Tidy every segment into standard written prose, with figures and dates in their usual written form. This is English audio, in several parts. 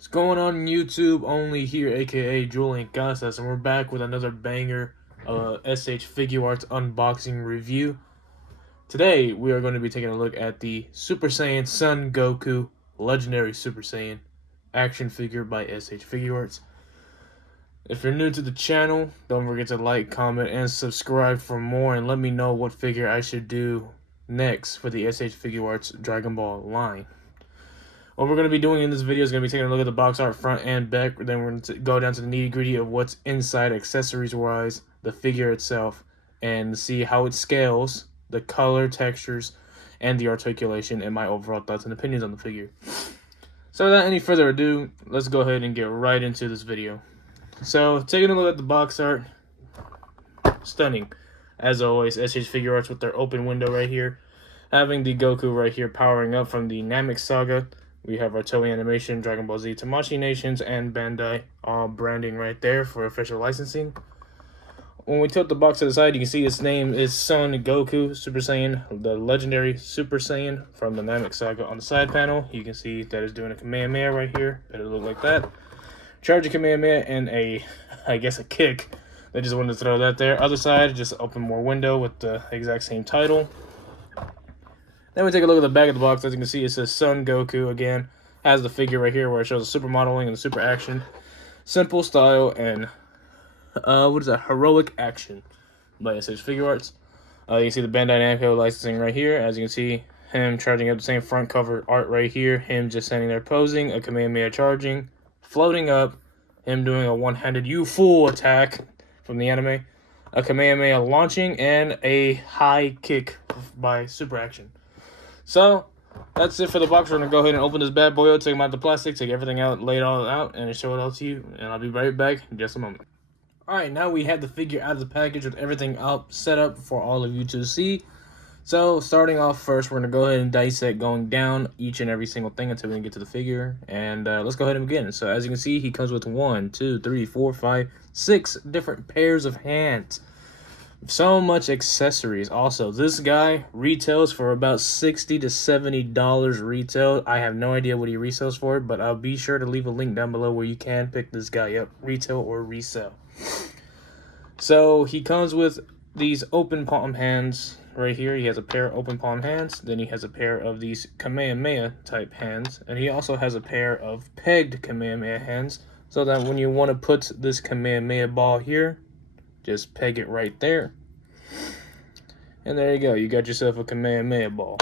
What's going on YouTube? Only here, aka Julian Casas, and we're back with another banger SH Figuarts unboxing review. Today, we are going to be taking a look at the Super Saiyan Son Goku Legendary Super Saiyan action figure by SH Figuarts. If you're new to the channel, don't forget to like, comment, and subscribe for more, and let me know what figure I should do next for the SH Figuarts Dragon Ball line. What we're going to be doing in this video is going to be taking a look at the box art front and back. Then we're going to go down to the nitty gritty of what's inside accessories wise, the figure itself, and see how it scales, the color, textures, and the articulation, and my overall thoughts and opinions on the figure. So without any further ado, let's go ahead and get right into this video. So taking a look at the box art, stunning. As always, SH Figuarts with their open window right here. Having the Goku right here powering up from the Namek Saga. We have our Toei Animation, Dragon Ball Z, Tamashii Nations, and Bandai all branding right there for official licensing. When we tilt the box to the side, you can see its name is Son Goku Super Saiyan, the legendary Super Saiyan from the Namek Saga. On the side panel, you can see that it's doing a Kamehameha right here. It'll look like that. Charging Kamehameha and a kick. I just wanted to throw that there. Other side, just open more window with the exact same title. Then we take a look at the back of the box. As you can see, it says Son Goku again. Has the figure right here where it shows the super modeling and the super action. Simple style and, heroic action by SH Figuarts. You can see the Bandai Namco licensing right here. As you can see, him charging up the same front cover art right here. Him just standing there posing, a Kamehameha charging, floating up, him doing a one-handed U-Full attack from the anime, a Kamehameha launching, and a high kick by super action. So, that's it for the box. We're going to go ahead and open this bad boy out, take him out the plastic, take everything out, lay it all out, and show it all to you. And I'll be right back in just a moment. Alright, now we have the figure out of the package with everything up, set up for all of you to see. So, starting off first, we're going to go ahead and dissect going down each and every single thing until we can get to the figure. And let's go ahead and begin. So, as you can see, he comes with 1, 2, 3, 4, 5, 6 different pairs of hands. So much accessories. Also, this guy retails for about $60 to $70 retail. I have no idea what he resells for, but I'll be sure to leave a link down below where you can pick this guy up, retail or resell. So he comes with these open palm hands right here. He has a pair of open palm hands. Then he has a pair of these Kamehameha type hands, and he also has a pair of pegged Kamehameha hands, so that when you want to put this Kamehameha ball here, just peg it right there. And there you go. You got yourself a Kamehameha ball.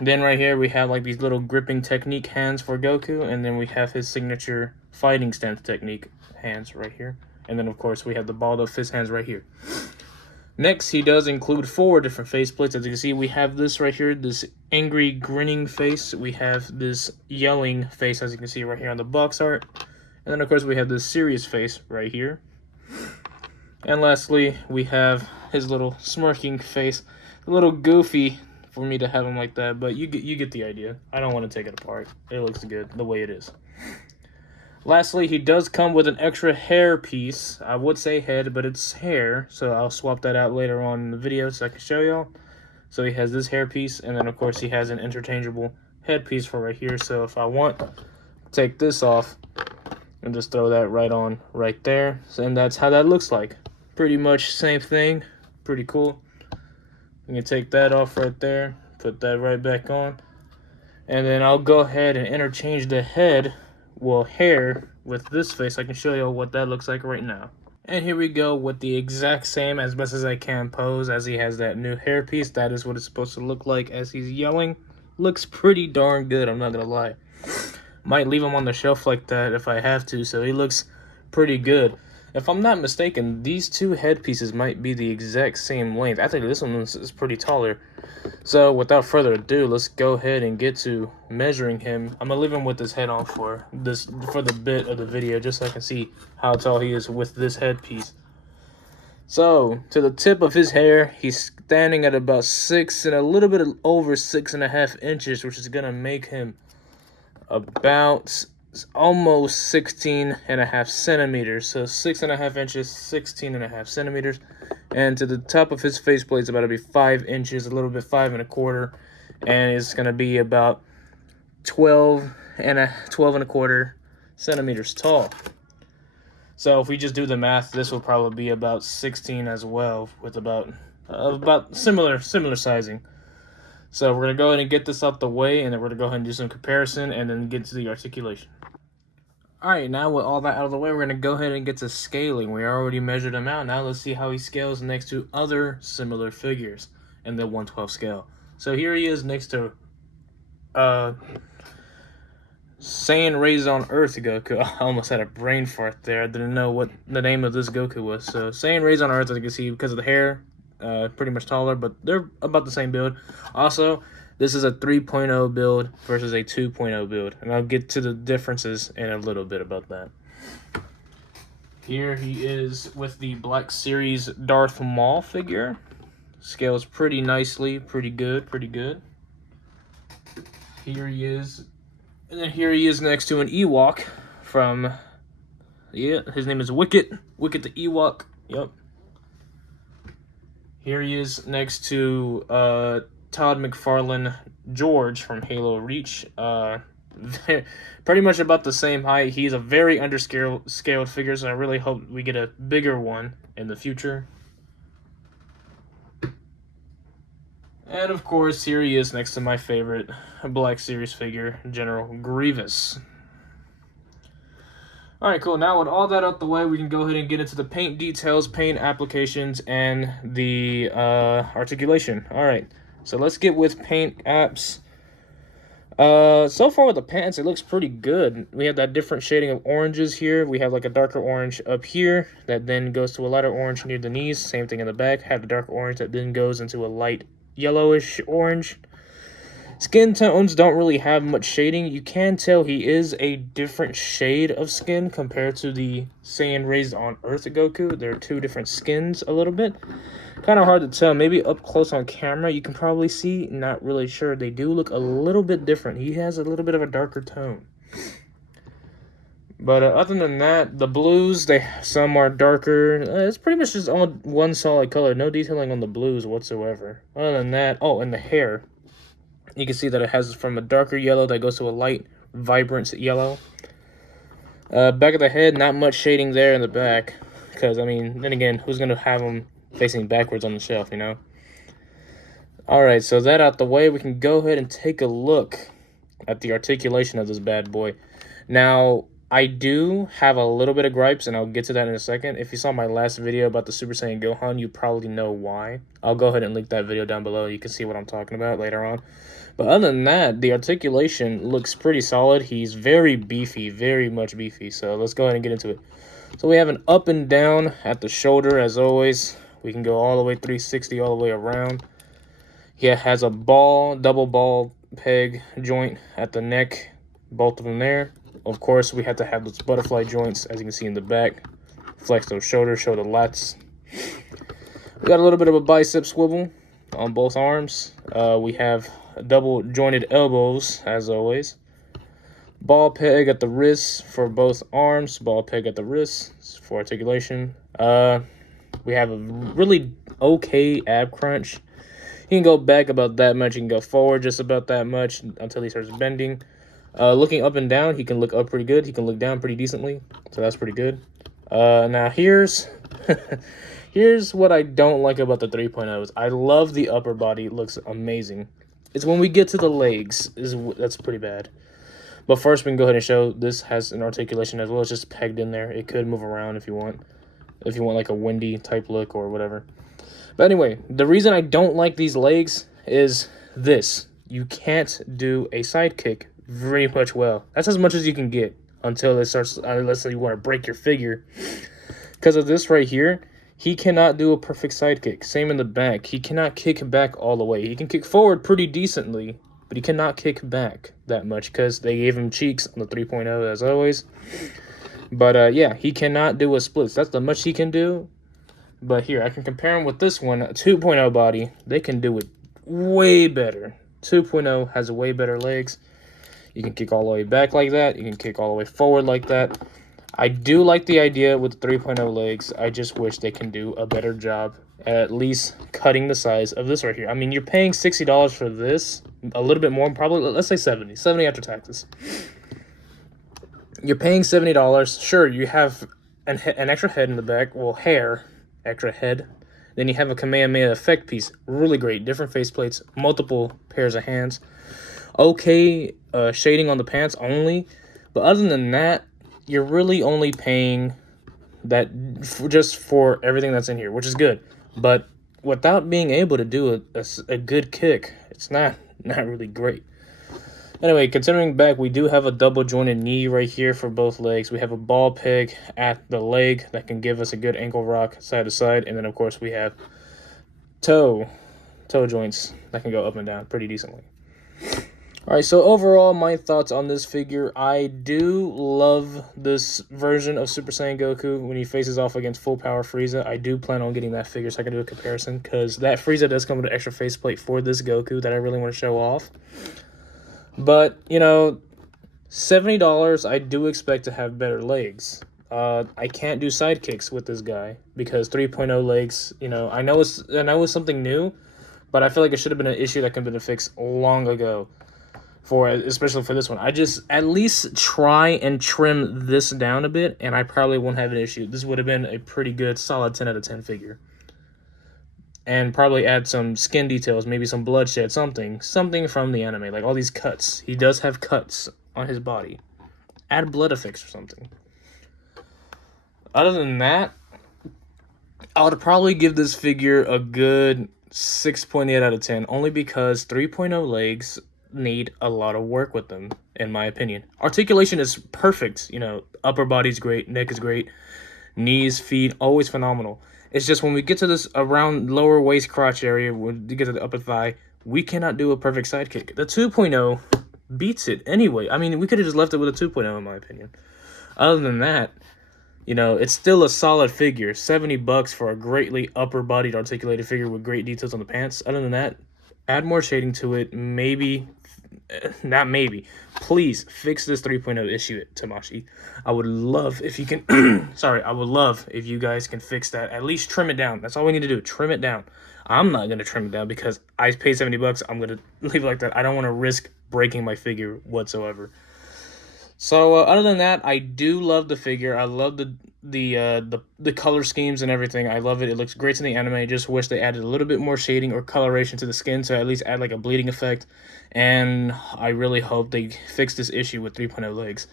Then right here we have like these little gripping technique hands for Goku. And then we have his signature fighting stance technique hands right here. And then of course we have the balled up fist hands right here. Next, he does include 4 different face plates. As you can see, we have this right here, this angry grinning face. We have this yelling face, as you can see right here on the box art. And then, of course, we have this serious face right here. And lastly, we have his little smirking face. A little goofy for me to have him like that, but you get the idea. I don't want to take it apart. It looks good the way it is. Lastly, he does come with an extra hair piece. I would say head, but it's hair, so I'll swap that out later on in the video so I can show y'all. So he has this hair piece, and then, of course, he has an interchangeable head piece for right here. So if I want, take this off and just throw that right on right there. And that's how that looks like. Pretty much same thing. Pretty cool. You can take that off right there. Put that right back on. And then I'll go ahead and interchange the head, well, hair, with this face. I can show you what that looks like right now. And here we go with the exact same, as best as I can pose, as he has that new hair piece. That is what it's supposed to look like as he's yelling. Looks pretty darn good, I'm not gonna lie. Might leave him on the shelf like that if I have to, so he looks pretty good. If I'm not mistaken, these 2 headpieces might be the exact same length. I think this one is pretty taller. So without further ado, let's go ahead and get to measuring him. I'm gonna leave him with his head on for the bit of the video, just so I can see how tall he is with this headpiece. So to the tip of his hair, he's standing at about 6 and a little bit over 6.5 inches, which is gonna make him about almost 16.5 centimeters. So 6.5 inches, 16.5 centimeters. And to the top of his faceplate is about to be 5 inches, a little bit 5 1/4. And it's going to be about 12 and 12¼ centimeters tall. So if we just do the math, this will probably be about 16 as well, with about similar sizing. So we're gonna go ahead and get this out the way, and then we're gonna go ahead and do some comparison, and then get to the articulation. All right, now with all that out of the way, we're gonna go ahead and get to scaling. We already measured him out. Now let's see how he scales next to other similar figures in the 1/12 scale. So here he is next to Saiyan Raised on Earth Goku. I almost had a brain fart there. I didn't know what the name of this Goku was. So Saiyan Raised on Earth, as you can see, because of the hair, pretty much taller, but they're about the same build. Also, this is a 3.0 build versus a 2.0 build, and I'll get to the differences in a little bit about that. Here he is with the Black Series Darth Maul figure. Scales pretty nicely, pretty good. Here he is, and then here he is next to an Ewok from, his name is Wicket the Ewok, yep. Here he is next to Todd McFarlane George from Halo Reach. Pretty much about the same height. He's a very underscaled figure, so I really hope we get a bigger one in the future. And of course, here he is next to my favorite Black Series figure, General Grievous. Alright, cool. Now with all that out the way, we can go ahead and get into the paint details, paint applications, and the articulation. Alright, so let's get with paint apps. So far with the pants, it looks pretty good. We have that different shading of oranges here. We have like a darker orange up here that then goes to a lighter orange near the knees. Same thing in the back. Have the dark orange that then goes into a light yellowish orange. Skin tones don't really have much shading. You can tell he is a different shade of skin compared to the Saiyan Raised on Earth Goku. They're two different skins a little bit. Kind of hard to tell. Maybe up close on camera you can probably see. Not really sure. They do look a little bit different. He has a little bit of a darker tone. But other than that, the blues, some are darker. It's pretty much just all one solid color. No detailing on the blues whatsoever. Other than that, oh, and the hair. You can see that it has from a darker yellow that goes to a light, vibrant yellow. Back of the head, not much shading there in the back. Because, I mean, then again, who's going to have them facing backwards on the shelf, you know? Alright, so that out the way, we can go ahead and take a look at the articulation of this bad boy. Now, I do have a little bit of gripes, and I'll get to that in a second. If you saw my last video about the Super Saiyan Gohan, you probably know why. I'll go ahead and link that video down below. You can see what I'm talking about later on. But other than that, the articulation looks pretty solid. He's very beefy, very much beefy. So let's go ahead and get into it. So we have an up and down at the shoulder, as always. We can go all the way 360, all the way around. He has a double ball peg joint at the neck, both of them there. Of course, we have to have those butterfly joints, as you can see in the back. Flex those shoulders, show the lats. We got a little bit of a bicep swivel on both arms. We have double jointed elbows, as always. Ball peg at the wrists for both arms. Ball peg at the wrists for articulation. We have a really okay ab crunch. He can go back about that much. He can go forward just about that much until he starts bending. Looking up and down, he can look up pretty good. He can look down pretty decently, so that's pretty good. Now here's here's what I don't like about the 3.0s. I love the upper body. It looks amazing. It's when we get to the legs, that's pretty bad. But first, we can go ahead and show this has an articulation as well. It's just pegged in there. It could move around if you want. If you want like a windy type look or whatever. But anyway, the reason I don't like these legs is this. You can't do a side kick very much well. That's as much as you can get until it starts, unless you want to break your figure. Because of this right here, he cannot do a perfect side kick. Same in the back. He cannot kick back all the way. He can kick forward pretty decently, but he cannot kick back that much because they gave him cheeks on the 3.0 as always. But yeah, he cannot do a splits. That's the much he can do. But here, I can compare him with this one, a 2.0 body. They can do it way better. 2.0 has way better legs. You can kick all the way back like that. You can kick all the way forward like that. I do like the idea with the 3.0 legs. I just wish they can do a better job at least cutting the size of this right here. I mean, you're paying $60 for this, a little bit more, probably, let's say 70 after taxes. You're paying $70. Sure, you have an extra head in the back. Well, hair, extra head. Then you have a Kamehameha effect piece. Really great. Different faceplates, multiple pairs of hands. Okay, shading on the pants only. But other than that, you're really only paying that just for everything that's in here, which is good. But without being able to do a good kick, it's not really great. Anyway, considering back, we do have a double jointed knee right here for both legs. We have a ball peg at the leg that can give us a good ankle rock side to side. And then, of course, we have toe joints that can go up and down pretty decently. All right, so overall, my thoughts on this figure. I do love this version of Super Saiyan Goku when he faces off against full power Frieza. I do plan on getting that figure so I can do a comparison, because that Frieza does come with an extra faceplate for this Goku that I really want to show off. But, you know, $70, I do expect to have better legs. I can't do sidekicks with this guy because 3.0 legs, you know, I know it's something new, but I feel like it should have been an issue that could have been fixed long ago. Especially for this one. I just at least try and trim this down a bit, and I probably won't have an issue. This would have been a pretty good, solid 10 out of 10 figure. And probably add some skin details, maybe some bloodshed, something from the anime, like all these cuts. He does have cuts on his body. Add blood effects or something. Other than that, I would probably give this figure a good 6.8 out of 10, only because 3.0 legs need a lot of work with them, in my opinion. Articulation is perfect, you know, upper body's great, neck is great, knees, feet, always phenomenal. It's just when we get to this around lower waist crotch area, when we get to the upper thigh, we cannot do a perfect sidekick. The 2.0 beats it anyway. I mean, we could have just left it with a 2.0 in my opinion. Other than that, you know, it's still a solid figure. $70 for a greatly upper bodied articulated figure with great details on the pants. Other than that, add more shading to it. Please fix this 3.0 issue at Tamashi. I would love if you can I would love if you guys can fix that. At least trim it down. That's all we need to do. Trim it down. I'm not gonna trim it down because I paid $70. I'm gonna leave it like that. I don't want to risk breaking my figure whatsoever. So other than that, I do love the figure. I love the color schemes and everything. I love it. It looks great in the anime. I just wish they added a little bit more shading or coloration to the skin to at least add like a bleeding effect. And I really hope they fix this issue with 3.0 legs.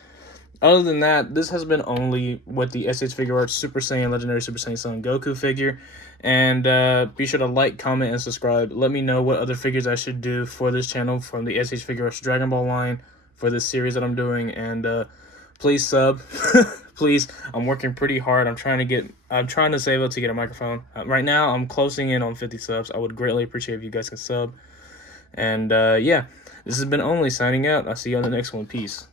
Other than that, this has been only with the SH Figuarts Super Saiyan Legendary Super Saiyan Son Goku figure. And be sure to like, comment, and subscribe. Let me know what other figures I should do for this channel from the SH Figuarts Dragon Ball line for this series that I'm doing. And please sub. Please, I'm working pretty hard. I'm trying to save up to get a microphone. Right now, I'm closing in on 50 subs. I would greatly appreciate if you guys can sub. And yeah, this has been Only signing out. I'll see you on the next one. Peace.